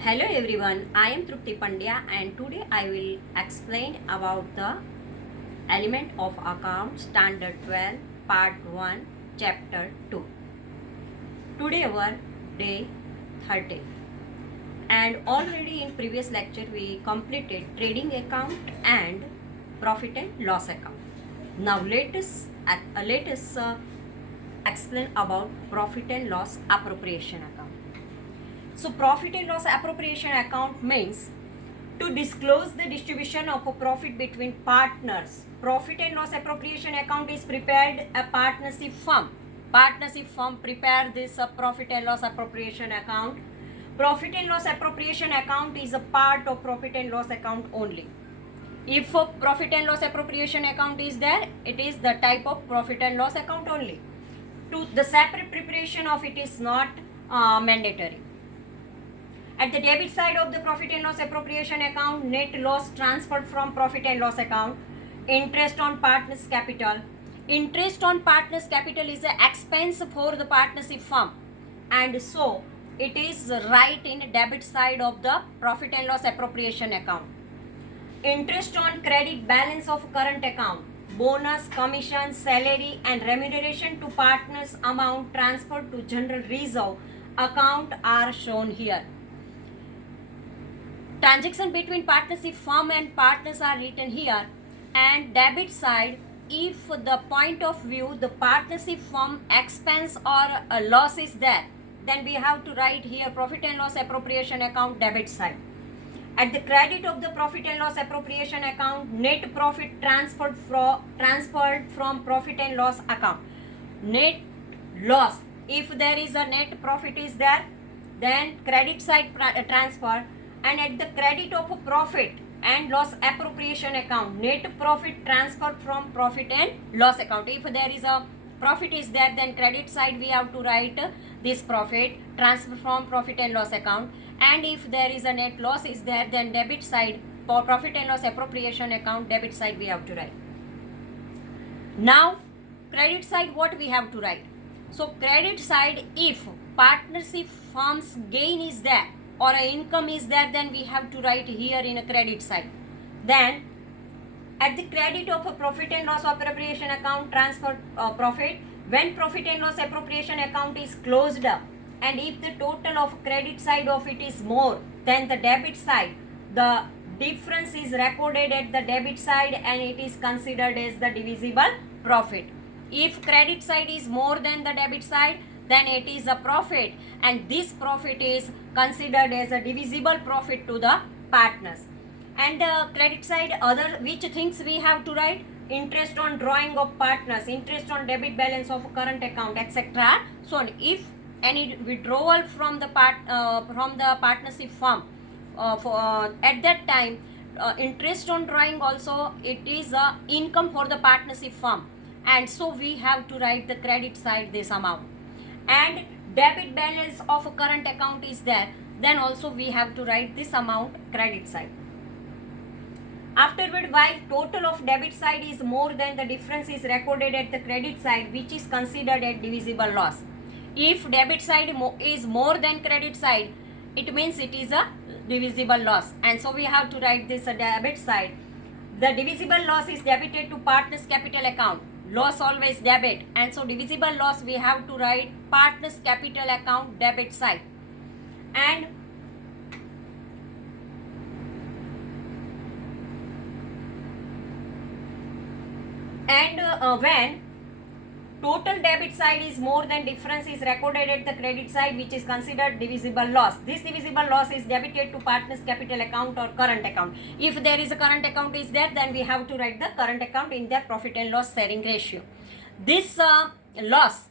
Hello everyone, I am Trupti Pandya and today I will explain about the element of account standard 12 part 1 chapter 2. Today our day 30 and already in previous lecture we completed trading account and profit and loss account. Now let us explain about profit and loss appropriation account. So profit and loss appropriation account means to disclose the distribution of a profit between partners. Profit and loss appropriation account is prepared a partnership firm. Partnership firm prepare this profit and loss appropriation account. Profit and loss appropriation account is a part of profit and loss account only. If a profit and loss appropriation account is there, it is the type of profit and loss account only. To the separate preparation of it is not mandatory. At the debit side of the profit and loss appropriation account, net loss transferred from profit and loss account, interest on partners' capital. Interest on partners' capital is an expense for the partnership firm, and so it is right in debit side of the profit and loss appropriation account. Interest on credit balance of current account, bonus, commission, salary and remuneration to partners amount transferred to general reserve account are shown here. Transaction between partnership firm and partners are written here, and debit side, if the point of view the partnership firm expense or a loss is there, then we have to write here profit and loss appropriation account debit side. At the credit of the profit and loss appropriation account, net profit transferred from profit and loss account. Net loss, if there is a net profit is there, then credit side transfer. And at the credit of a profit and loss appropriation account, net profit transferred from profit and loss account. If there is a profit is there, then credit side we have to write this profit transfer from profit and loss account, and if there is a net loss is there, then debit side for profit and loss appropriation account, debit side we have to write. Now credit side, what we have to write? So credit side, if partnership firm's gain is there or a income is there, then we have to write here in a credit side. Then at the credit of a profit and loss appropriation account, transfer profit, when profit and loss appropriation account is closed up, and if the total of credit side of it is more than the debit side, the difference is recorded at the debit side and it is considered as the divisible profit. If credit side is more than the debit side, then it is a profit, and this profit is considered as a divisible profit to the partners. And credit side, other which things we have to write? Interest on drawing of partners, interest on debit balance of current account, etc. So if any withdrawal from the partnership firm at that time, interest on drawing also it is a income for the partnership firm, and so we have to write the credit side this amount. And debit balance of a current account is there, then also we have to write this amount credit side. Afterward, while total of debit side is more than the difference is recorded at the credit side, which is considered a divisible loss. If debit side is more than credit side, it means it is a divisible loss, and so we have to write this debit side. The divisible loss is debited to partners capital account. Loss always debit, and so divisible loss we have to write partners capital account debit side. And when total debit side is more than difference is recorded at the credit side, which is considered divisible loss. This divisible loss is debited to partners capital account or current account. If there is a current account is there, then we have to write the current account in their profit and loss sharing ratio. This loss,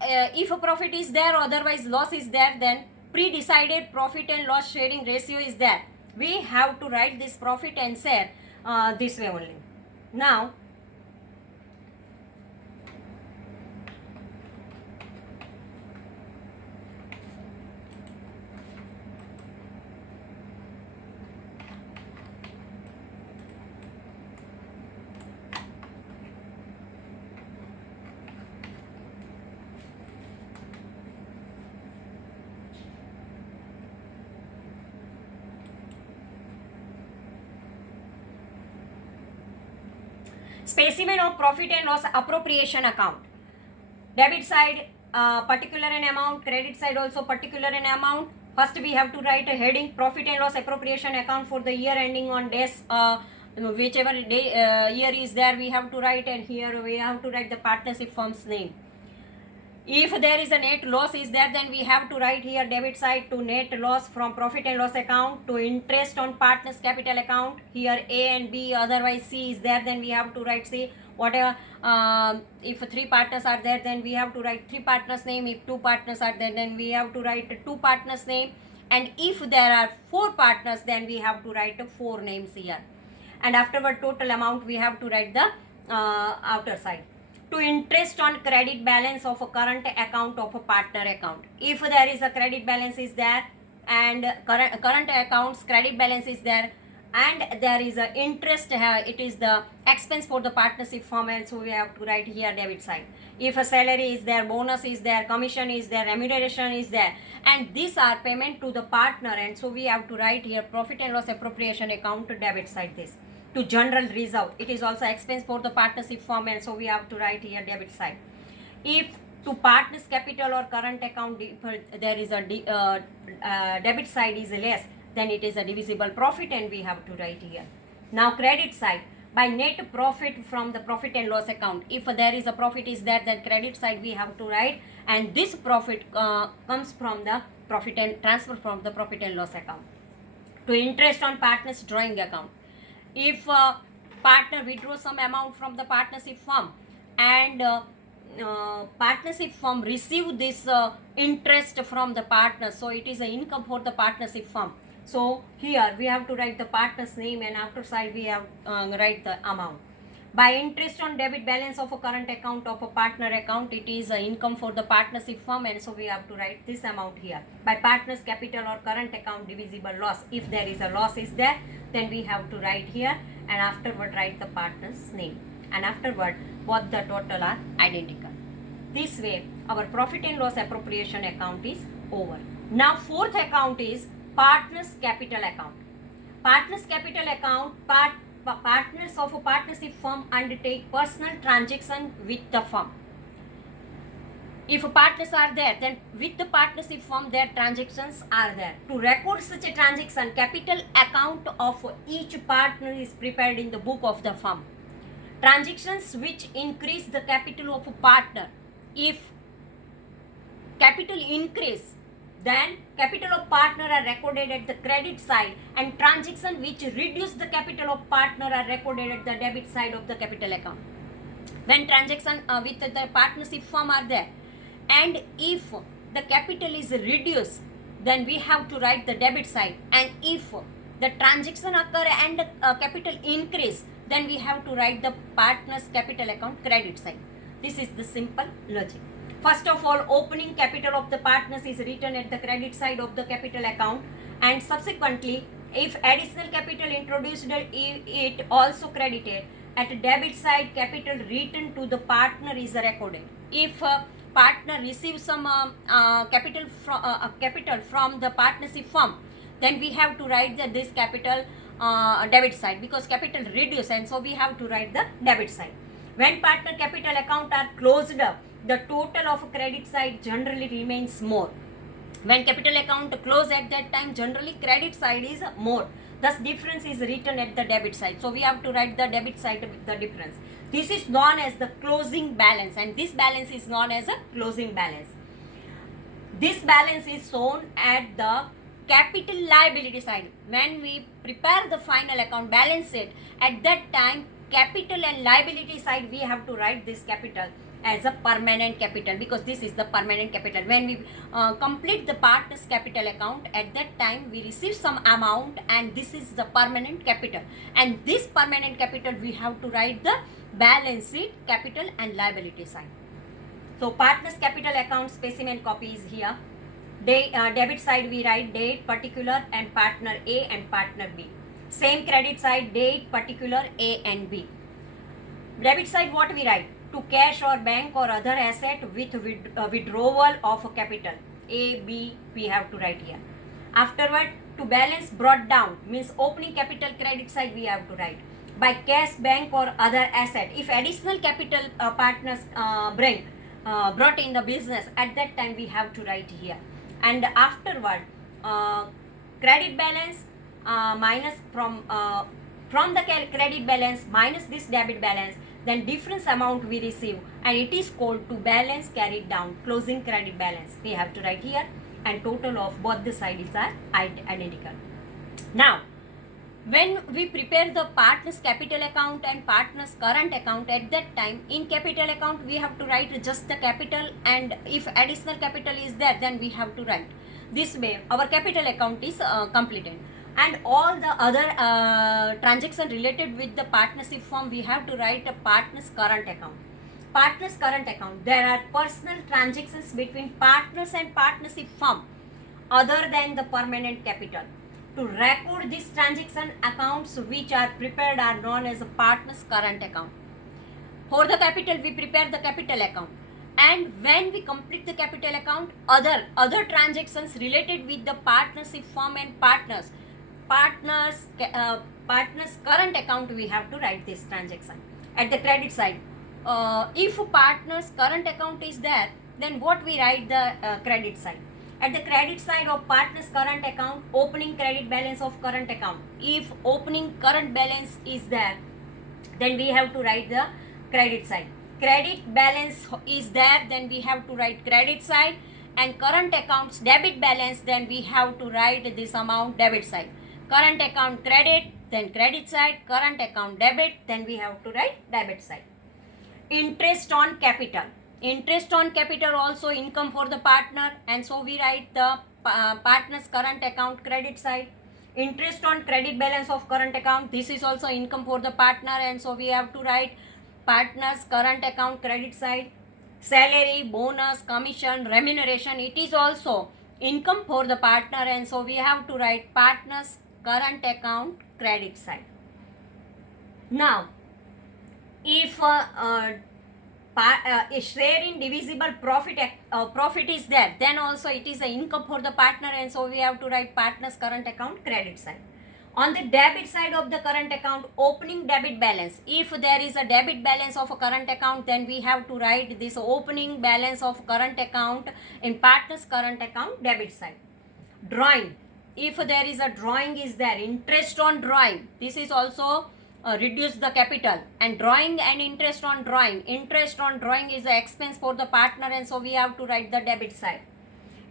if a profit is there, otherwise loss is there, then pre-decided profit and loss sharing ratio is there. We have to write this profit and share this way only. Now Specimen of profit and loss appropriation account. Debit side particular in amount, credit side also particular in amount. First we have to write a heading profit and loss appropriation account for the year ending on days whichever day year is there we have to write, and here we have to write the partnership firm's name. If there is a net loss is there, then we have to write here debit side to net loss from profit and loss account to interest on partners capital account. Here A and B, otherwise C is there, then we have to write C. Whatever, if 3 partners are there, then we have to write 3 partners name. If 2 partners are there, then we have to write 2 partners name. And if there are 4 partners, then we have to write 4 names here. And afterward total amount we have to write the outer side. To interest on credit balance of a current account of a partner account. If there is a credit balance is there and current accounts credit balance is there and there is a interest, it is the expense for the partnership firm, and so we have to write here debit side. If a salary is there, bonus is there, commission is there, remuneration is there, and these are payment to the partner, and so we have to write here profit and loss appropriation account to debit side this. To general reserve, it is also expense for the partnership firm, and so we have to write here debit side. If to partners capital or current account there is a debit side is less, then it is a divisible profit, and we have to write here. Now credit side, by net profit from the profit and loss account. If there is a profit is there, then credit side we have to write, and this profit comes from the profit and transfer from the profit and loss account. To interest on partners drawing account. If partner withdraws some amount from the partnership firm and partnership firm receive this interest from the partner, so it is an income for the partnership firm. So here we have to write the partner's name, and after side we have write the amount. By interest on debit balance of a current account of a partner account, it is an income for the partnership firm, and so we have to write this amount here. By partner's capital or current account divisible loss, if there is a loss is there, then we have to write here, and afterward write the partner's name, and afterward both the total are identical. This way our profit and loss appropriation account is over. Now fourth account is partners capital account. Partners capital account, partners of a partnership firm undertake personal transaction with the firm. If partners are there, then with the partnership firm their transactions are there. To record such a transaction, capital account of each partner is prepared in the book of the firm. Transactions which increase the capital of a partner. If capital increase, then capital of partner are recorded at the credit side, and transaction which reduce the capital of partner are recorded at the debit side of the capital account. When transaction with the partnership firm are there, and if the capital is reduced, then we have to write the debit side, and if the transaction occur and capital increase, then we have to write the partner's capital account credit side. This is the simple logic. First of all, opening capital of the partners is written at the credit side of the capital account, and subsequently if additional capital introduced, it also credited at debit side. Capital written to the partner is recorded. If partner receives some capital from the partnership firm, then we have to write this capital debit side, because capital reduced, and so we have to write the debit side. When partner capital account are closed up, the total of credit side generally remains more. When capital account close at that time, generally credit side is more. Thus difference is written at the debit side. So we have to write the debit side with the difference. This is known as the closing balance, and this balance is known as a closing balance. This balance is shown at the capital liability side. When we prepare the final account balance sheet, at that time capital and liability side we have to write this capital as a permanent capital, because this is the permanent capital. When we complete the partner's capital account, at that time we receive some amount, and this is the permanent capital, and this permanent capital we have to write the balance sheet capital and liability side. So partner's capital account specimen copy is here. Debit side we write date particular and partner A and partner B. Same credit side date particular A and B. Debit side what we write? To cash or bank or other asset with withdrawal of capital. A, B we have to write here. Afterward, to balance brought down means opening capital credit side we have to write. by cash, bank or other asset. If additional capital partners brought in the business, at that time we have to write here. And afterward, credit balance minus from the credit balance minus this debit balance, then difference amount we receive, and it is called to balance carried down, closing credit balance we have to write here, and total of both the sides are identical. Now when we prepare the partners capital account and partners current account, at that time in capital account we have to write just the capital, and if additional capital is there, then we have to write. This way our capital account is completed, and all the other transaction related with the partnership firm we have to write a partners current account. Partners current account, there are personal transactions between partners and partnership firm other than the permanent capital. To record these transaction accounts which are prepared are known as a partners current account. For the capital we prepare the capital account, and when we complete the capital account, other transactions related with the partnership firm and partners current account we have to write this transaction. At the credit side, if partners current account is there, then what we write the credit side. At the credit side of partners current account, opening credit balance of current account. If opening current balance is there, then we have to write the credit side. Credit balance is there, then we have to write credit side, and current accounts debit balance, then we have to write this amount debit side. Current account credit, then credit side. Current account debit, then we have to write debit side. Interest on capital. Interest on capital also income for the partner, and so we write the partner's current account credit side. Interest on credit balance of current account, this is also income for the partner, and so we have to write partner's current account credit side. Salary, bonus, commission, remuneration, it is also income for the partner, and so we have to write partner's current account credit side. Now if share in divisible profit is there, then also it is an income for the partner, and so we have to write partner's current account credit side. On the debit side of the current account, opening debit balance. If there is a debit balance of a current account, then we have to write this opening balance of current account in partner's current account debit side. Drawing. If there is a drawing is there, interest on drawing, this is also reduce the capital, and drawing and interest on drawing. Interest on drawing is the expense for the partner, and so we have to write the debit side.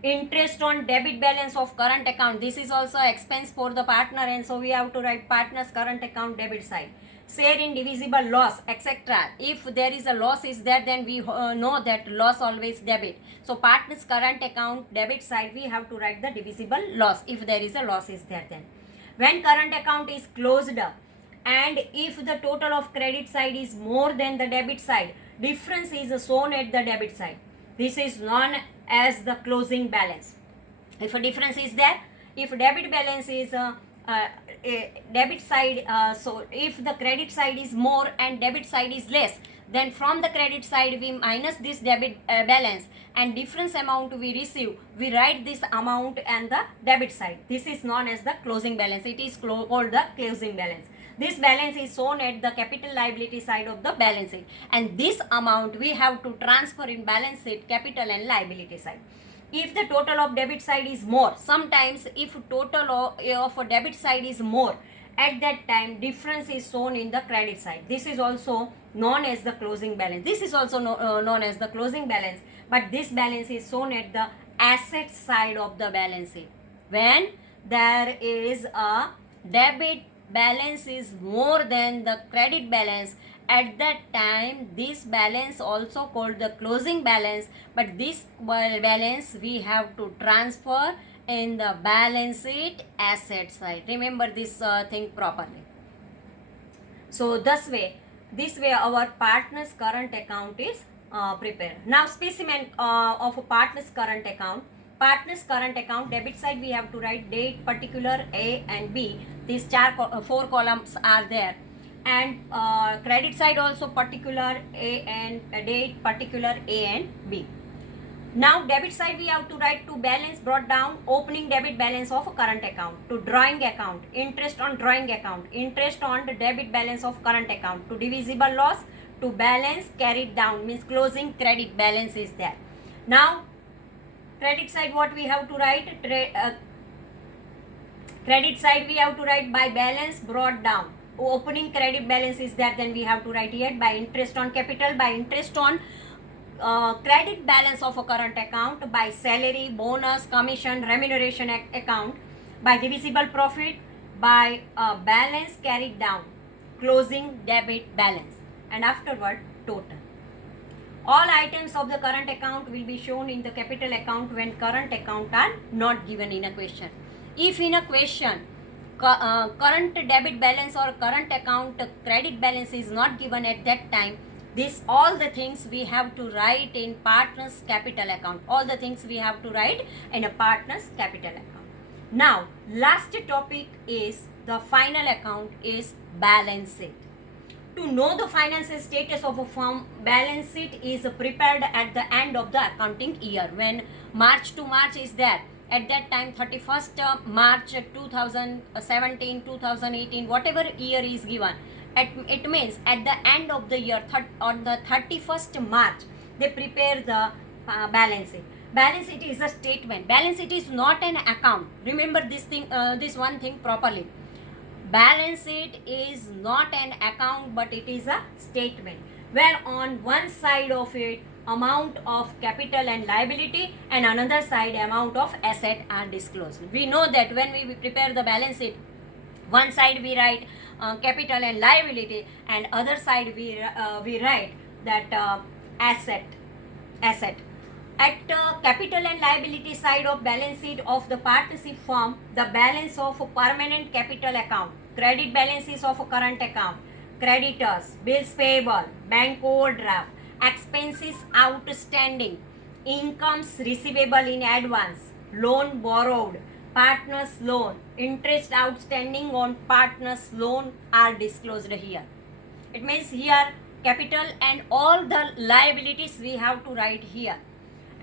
Interest on debit balance of current account, this is also expense for the partner, and so we have to write partner's current account debit side. Share in divisible loss, etc. If there is a loss is there, then we know that loss always debit. So partner's current account debit side, we have to write the divisible loss if there is a loss is there. Then when current account is closed up, and if the total of credit side is more than the debit side, difference is shown at the debit side. This is known as the closing balance. If a difference is there, if debit balance is debit side, so if the credit side is more and debit side is less, then from the credit side we minus this debit balance, and difference amount we receive, we write this amount and the debit side. This is known as the closing balance. It is called the closing balance. This balance is shown at the capital liability side of the balance sheet, and this amount we have to transfer in balance sheet capital and liability side. If the total of debit side is more, sometimes if total of a debit side is more, at that time difference is shown in the credit side. This is also known as the closing balance. This is also known as the closing balance, but this balance is shown at the asset side of the balance sheet. When there is a debit balance is more than the credit balance, at that time this balance also called the closing balance, but this balance we have to transfer in the balance sheet asset side. Remember this thing properly. So this way our partner's current account is prepared. Now specimen of a partner's current account. Partner's current account debit side we have to write date particular A and B. These four columns are there, and credit side also particular A and date particular A and B. Now debit side we have to write to balance brought down opening debit balance of a current account, to drawing account, interest on drawing account, interest on the debit balance of current account, to divisible loss, to balance carried down, means closing credit balance is there. Now credit side what we have to write, credit side we have to write by balance brought down, opening credit balance is there, then we have to write here by interest on capital, by interest on credit balance of a current account, by salary, bonus, commission, remuneration account, by divisible profit, by balance carried down, closing debit balance, and afterward total. All items of the current account will be shown in the capital account when current account are not given in a question. If in a question current debit balance or current account credit balance is not given at that time, this all the things we have to write in partners capital account. All the things we have to write in a partners capital account. Now last topic is the final account is balance sheet. To know the financial status of a firm, balance sheet is prepared at the end of the accounting year. When March to March is there, at that time 31st March 2017, 2018, whatever year is given, it means at the end of the year, on the 31st March, they prepare the balance sheet. Balance sheet is a statement. Balance sheet is not an account. Remember this thing, this one thing properly. Balance sheet is not an account, but it is a statement, where on one side of it amount of capital and liability and another side amount of asset are disclosed. We know that when we prepare the balance sheet, one side we write capital and liability, and other side we write that asset. At capital and liability side of balance sheet of the partnership firm, the balance of permanent capital account, credit balances of current account, creditors, bills payable, bank overdraft, expenses outstanding, incomes receivable in advance, loan borrowed, partners loan, interest outstanding on partners loan are disclosed here. It means here capital and all the liabilities we have to write here.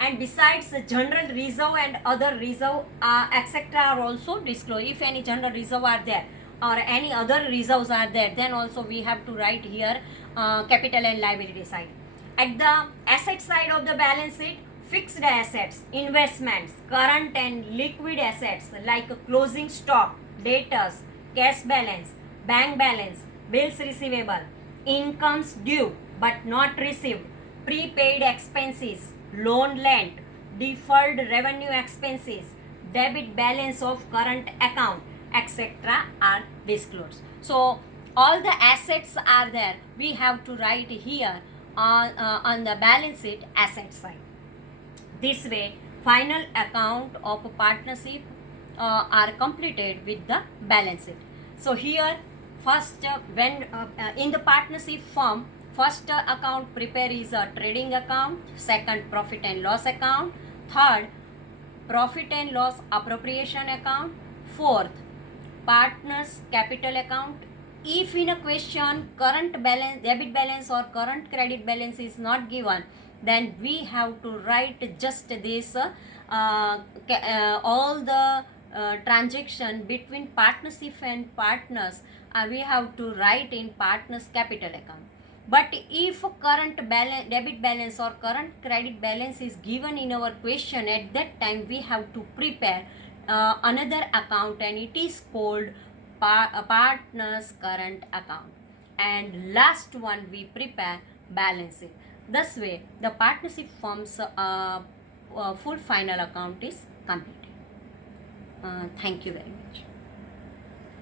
And besides, the general reserve and other reserve etc. are also disclosed. If any general reserve are there or any other reserves are there, then also we have to write here capital and liability side. At the asset side of the balance sheet, fixed assets, investments, current and liquid assets like closing stock, debtors, cash balance, bank balance, bills receivable, incomes due but not received, prepaid expenses, loan lent, deferred revenue expenses, debit balance of current account, etc. are disclosed. So all the assets are there. We have to write here on the balance sheet asset side. This way, final account of a partnership are completed with the balance sheet. So here, first when in the partnership firm, first account prepare is a trading account, second profit and loss account, third profit and loss appropriation account, fourth partners capital account. If in a question current balance, debit balance or current credit balance is not given, then we have to write just this all the transaction between partnership and partners we have to write in partners capital account. But if current balance, debit balance or current credit balance is given in our question, at that time we have to prepare another account, and it is called partners current account. And last one we prepare balance sheet. This way the partnership firm's full final account is completed. Thank you very much.